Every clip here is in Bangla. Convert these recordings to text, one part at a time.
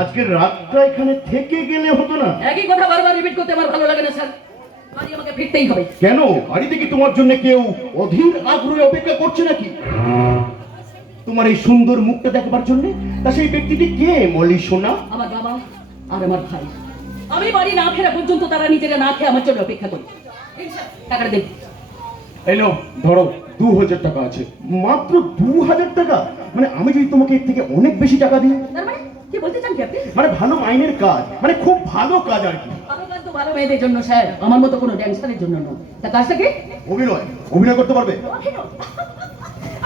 আজকের রাতটা এখানে থেকে গেলে হতো না? একই কথা বারবার রিপিট করতে আমার ভালো লাগে না স্যার। বাড়ি আমাকে ফিরতেই হবে। কেন? বাড়িতে কি তোমার জন্য কেউ অধীর আগ্রহে অপেক্ষা করছে নাকি? তোমার এই সুন্দর মুখটা দেখবার জন্য? তা সেই ব্যক্তিটি কে মলি সোনা? আমার বাবা আর আমার ভাই। আমি বাড়ি না ফেরা পর্যন্ত তারা নিজেরা না খেয়ে আমার জন্য অপেক্ষা করে। টাকাটা দেখ। এলো ধরো, 2000 টাকা আছে। মাত্র 2000 টাকা? মানে আমি যদি তোমাকে এর থেকে অনেক বেশি টাকা দিই? তার মানে কি বলতে চান কি আপনি? মানে ভালো মাইনের কাজ, মানে খুব ভালো কাজ আর কি। ভালো কাজ তো ভালো মেয়েদের জন্য স্যার, আমার মতো কোনো ড্যান্সারের জন্য নয়। তা কাজটা কি? অভিনয়। অভিনয় করতে পারবে?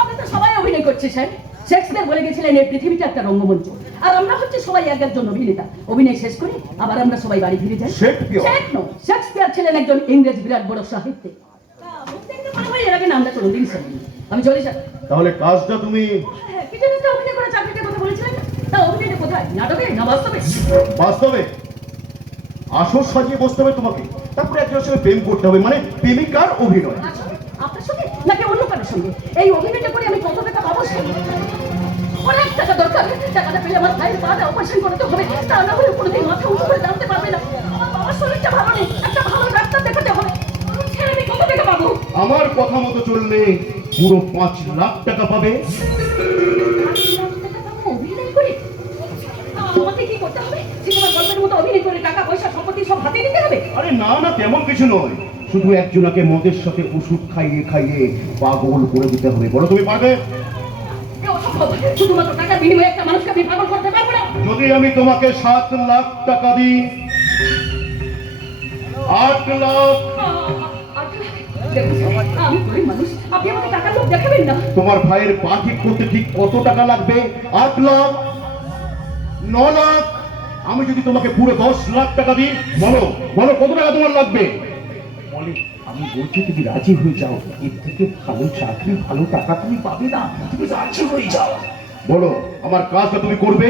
আমরা তো সবাই অভিনয় করছি স্যার। শেক্সপিয়ার বলে গেছিলেন এই পৃথিবীটা একটা রঙ্গমঞ্চ, আর আমরা হচ্ছে সবাই এক একজন অভিনেতা। অভিনয় শেষ করে আবার আমরা সবাই বাড়ি ফিরে যাই। শেক্সপিয়ার ছিলেন একজন ইংরেজ বিরাট বড় সাহিত্যিক। এর আগে নামটা কোনোদিন শুনিনি। আমি চলে যাই। তাহলে কাজটা তুমি কি জানেন তো অভিনয় করে চাকরির কথা বলেছিলেন না? তা অভিনয়টা কোথায়? নাটকে না বাস্তবে? বাস্তবে। আসর সাজিয়ে বসতে হবে তোমাকে, তারপরে একজনের সঙ্গে প্রেম করতে হবে, মানে প্রেমিকার অভিনয়। আপনার সঙ্গে নাকি অন্য কারোর সঙ্গে? এই অভিনয়টা করে আমি কত টাকা পাবো? অনেক টাকা দরকার। টাকাটা পেলে আমার ভাইয়ের পাটা অপারেশন করতে হবে, তা না হলে কোনোদিন মাথা উঁচু করে দাঁড়াতে পারবে না। আমার বাবার শরীরটা ভালো নেই, একটা ভালো ডাক্তার দেখাতে হবে। আমি কত টাকা পাবো? আমার কথা মতো চললে পুরো 5 লাখ টাকা পাবে। অভিনয় করে আমাকে কি করতে হবে? সিনেমার গল্পের মতো অভিনয় করে টাকা পয়সা সম্পত্তি সব হাতে নিতে হবে? আরে না না, তেমন কিছু নয়। শুধু একজনকে মদের সাথে ওষুধ খাইয়ে খাইয়ে পাগল করে দিতে হবে। বলো তুমি পারবে? শুধুমাত্র টাকার বিনিময়ে একটা মানুষকে আমি পাগল করতে পারবো না। যদি আমি তোমাকে 7 লাখ টাকা দিই, 8 লাখ। আমি গরিব মানুষ, আপনি আমাকে টাকার লোভ দেখাবেন না। তোমার ভাইয়ের পা ঠিক করতে ঠিক কত টাকা লাগবে? 8 লাখ, 9 লাখ? আমি যদি তোমাকে পুরো 10 লাখ টাকা দিই, বলো বলো কত টাকা তোমার লাগবে? বলে আমি বলছি তুমি রাজি হয়ে যাও, এর থেকে ভালো চাকরি ভালো টাকা তুমি পাবে না, তুমি রাজি হয়ে যাও। বলো আমার কাজটা তুমি করবে?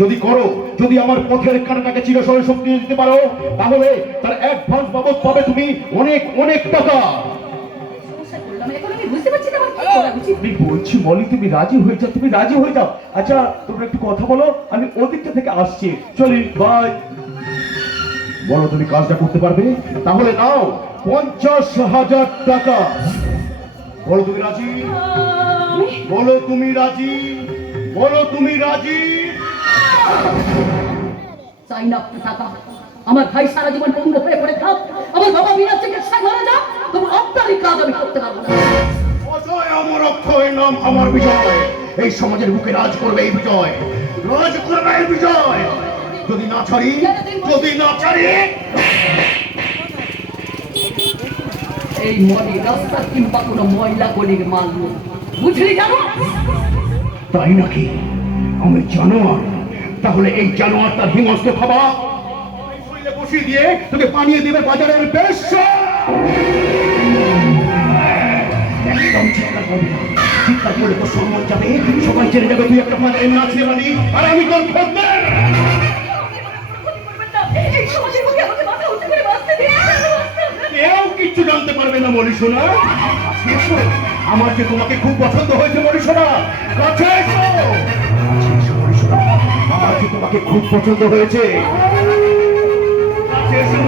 যদি করো, যদি আমার পথের কাঁটাটাকে চিরসরে শক্তি দিতে পারো, তাহলে তার অ্যাডভান্স বাবদ পাবে তুমি অনেক অনেক টাকা। আমি বলছি মলি তুমি রাজি হয়ে যাও, তুমি রাজি হয়ে যাও। আচ্ছা তোমরা একটু কথা বলো, আমি ওদিকটা থেকে আসছি, চলি বাই। বলো তুমি কাজটা করতে পারবে? তাহলে নাও 50,000 টাকা। বলো তুমি রাজি? বলো তুমি রাজি? বলো তুমি রাজি? চাই না টাকা। আমার ভাই সারা জীবন পঙ্গু হয়ে পড়ে থাক, আমার বাবা বিনা চিকিৎসায় মারা যাক, তবু আপনারই কাজ আমি করতে পারবো না। অজয় আমার অক্ষয় নাম আমার বিজয়। এই সমাজের বুকে রাজ করবে এই বিজয়, রাজ করবে এই বিজয়। যদি না ছাড়ি, যদি না ছাড়ি। এই মনে রাস্তা কিংবা কোনো ময়লা গলির মাল নেই, বুঝলি? জানো তাই নাকি? আমি জানোয়ার? তাহলে এই জানোয়ার তার হিংস্র খাবার শরীরে বসিয়ে দিয়ে তোকে পানিয়ে দেবে বাজারের বেশ্যা। একদম চিৎকার করবি না, চিৎকার করে তোর সম্মান যাবে, সবাই জেনে যাবে তুই একটা বাজারের নাচে বানি, আর আমি তোর খদ্দের। কেউ কিচ্ছু জানতে পারবে না মনি সোনা। আমার যে তোমাকে খুব পছন্দ হয়েছে মনি সোনা, কাছে এসো। আমার যে তোমাকে খুব পছন্দ হয়েছে, কাছে এসো।